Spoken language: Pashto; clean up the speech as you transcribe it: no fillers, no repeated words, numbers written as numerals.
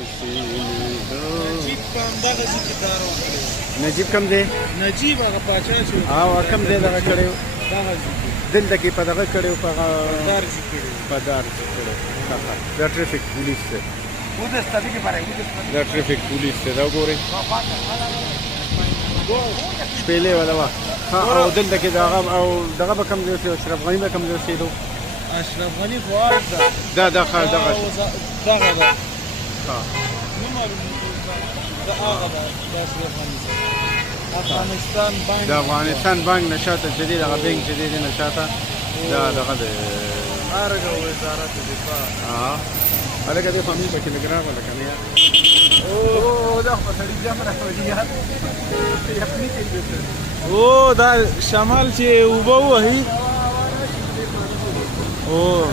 نجیب کوم دغه ځکه دار وکړي. نجیب کم دی؟ نجیب هغه پاچا شو. او کم دی دغه کړی و؟ دغه ځکه دلته کې په دغه کړی و په هغه دار ځکه په دار کې کړی دا ټریفک پولیس دی. دا ټریفک پولیس دی دا وګورئ شپېلې والا وه. او دلته کې او دغه به کوم ځای اوسېدو اشرف غني به کوم ځای اوسېدو؟ اشرف غني خو عارف ده. دا ښار دغه دغه ده. ها نه معلومېږي دا هغه ده د اشرف غني افغانستان بانک. د افغانستان بانک نه شاته چې دی دغه بینک چې دی نه شاته دا دغه دی ارګه وزارت دفاع. هلکه دې خو همېشه ټلګراف ولا که نه یار دا خو سړي جام راولي یار یخني کوي او دا شمال چې اوبه ووهي او